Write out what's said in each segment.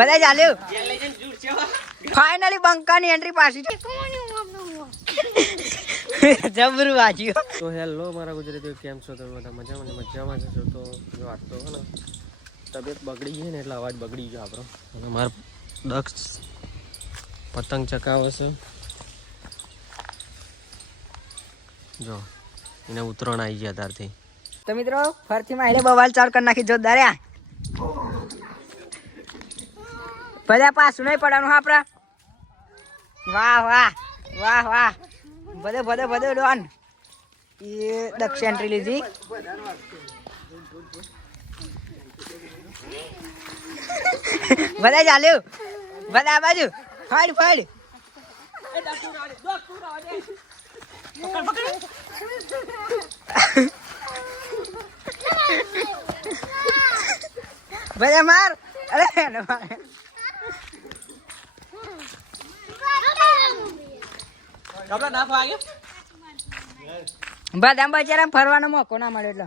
બધા ચાલ્યું finally બંકાની entry પાછી જબરું વાંચ્યું. તો હેલો મારા ગુજરાતીઓ, કેમ છો તમે બધા? મજામાં છો? તો જો આજ તો હે ને તબિયત બગડી ગઈ ને એટલે અવાજ બગડી ગયો આપણો. અને મારો દક્ષ પતંગ ચકાવે છે. જો એને ઉતરણ આવી ગયા ત્યારથી. તો મિત્રો ફરથી માં એટલે બવાલ ચાલ કરી નાખી જોરદાર. બધા પાછું નહીં પડવાનું આપડે. વાહ વાહ વાહ વાહ, બધે બધે બધે ડોન. એ દક્ષ એન્ટ્રી લીધી. બધા ચાલ્યું, બધા આ બાજુ ફાડ ફાડ. બધા માર. અરે બધા બચારા ફરવાનો મોકો ના મળે એટલે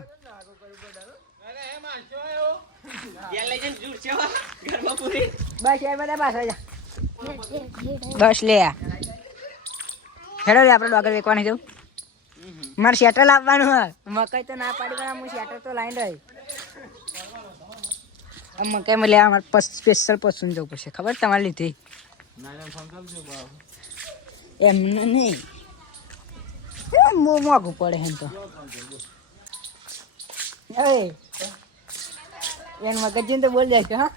બસ યાર બધા પાછા જા. બસ લે હેડો લે આપણે ડોગર વેકવાની જવું. મારે શેટર લાવવાનું હ. મકાઈ તો ના પાડી પણ હું શેટર તો લાઈન રહી. મકાઈ લેવા મારે સ્પેશિયલ પસંદ જવું પડશે. ખબર તમારે લીધી એમને નહીં મોઘું પડે એમ તો. એન મગજ તો બોલ જાય છે. હા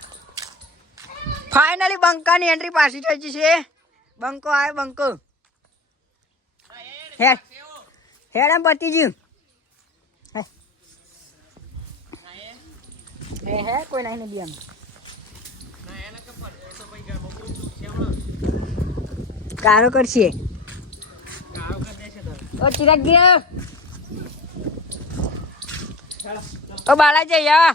ફાઇનલી બંકાની એન્ટ્રી પાછી થઈ છે. બંકો આવે બંકો. હેડ હેડ એમ પતી ગયું. હે કોઈ નહીં ને બી કારો કરશે. ઓ ચિરાગ ગયો. ઓ બાલાજી યા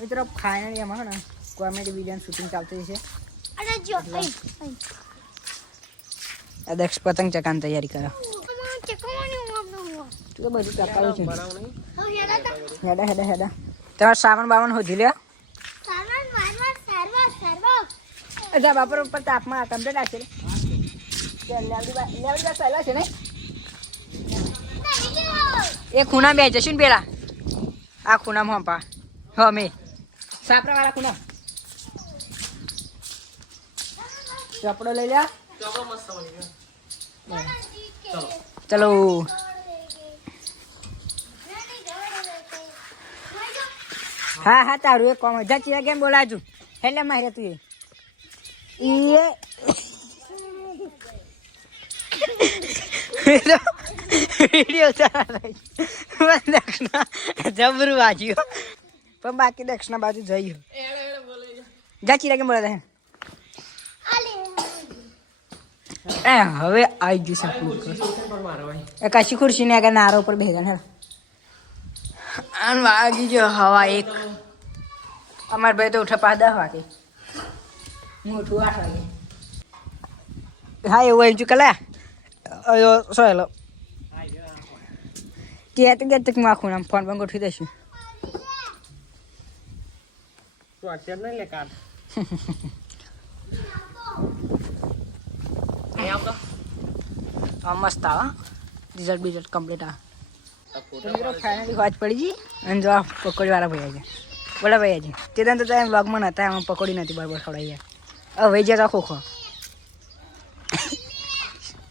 મિત્રો ફાઇનલી એમાં ને કોમેડી વિડિયોનું શૂટિંગ ચાલતું છે. દક્ષ પતંગ ચકાની તૈયારી કરો. તો બધું ચકાવું છે. હેડા હેડા હેડા તમારે સામાન બાવન હોધી લ્યો. અચ્છા બાપર ઉપર તાપમાં કમ્પ્લીટ આવશે. પહેલા છે ને એ ખૂણા બે જશું ને પેલા આ ખૂણામાં હંપા હા મેં સાપરા વાળા ખૂણા ચોપડો લઈ લ્યા. ચલો હા હા તારું એક કોમ જા ચીરા કેમ બોલાજુ એટલે મારે તું એ વિડીયો દક્ષિણા જબરું વાંચ્યું પણ બાકી દક્ષિણા બાજુ જયું. જા ચીરા કેમ બોલા હવે આવી ગયું છે. કશી ખુરશી ને આગળ નારો ઉપર ભેગા ને વાગી ગયો હવા એક. અમાર ભાઈ તો ઉઠા 10 વાગે. હું ઉઠું 8 વાગે. હા એવું આવી ચું કલા સોયલો ત્યાં તો ગયા માખું નામ ફોન પણ ગોઠવી દઈશું. મસ્ત આવે રિઝલ્ટ બીઝલ્ટ કમ્પ્લીટ આવે. ફાઇનલી વાત પડી ગઈ અને જો પકોડી વાળા ભાઈ છે બોલા ભાઈ છે તે તો તમે વ્લોગમાં નહોતા એમાં પકોડી નથી બરાબર ખવડાવી ગયા. હવે ભાઈ જતા ખોખો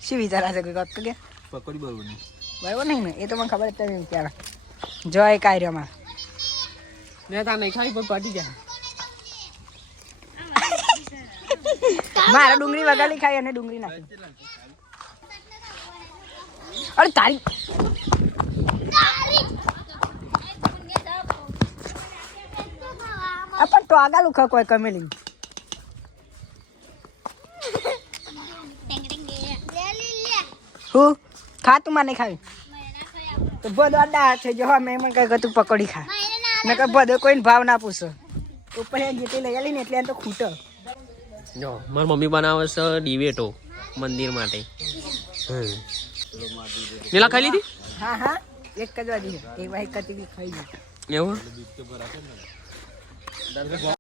શું વિચારા છે કોઈ વાત તો કે પકોડી બરોબર નહીં બરાબર નહીં ને એ તો મને ખબર અત્યારે વિચારા જો એ કાર્યમાં મેં તા નહીં ખાઈ પણ પટી જાય. મારે ડુંગળી વગાડી ખાઈ અને ડુંગળી નાખી. અરે તારી પણ તો આગળ લુખા કોઈ કમેલી હું ખા તું મને ખાવી તો બધો અડા છે. જો મેં મને કહ્યું તું પકોડી ખા ને કે બધો કોઈને ભાવ ના પૂછો ઉપર જેટલી લઈ આલી ને એટલે તો ખૂટો. જો મારી મમ્મી બનાવે છે ડિવેટો મંદિર માટે. નીલા ખાઈ લીધી? હા હા એક જ વાજી એ ભાઈ કતી બી ખાઈ ગઈ. એવું વધારે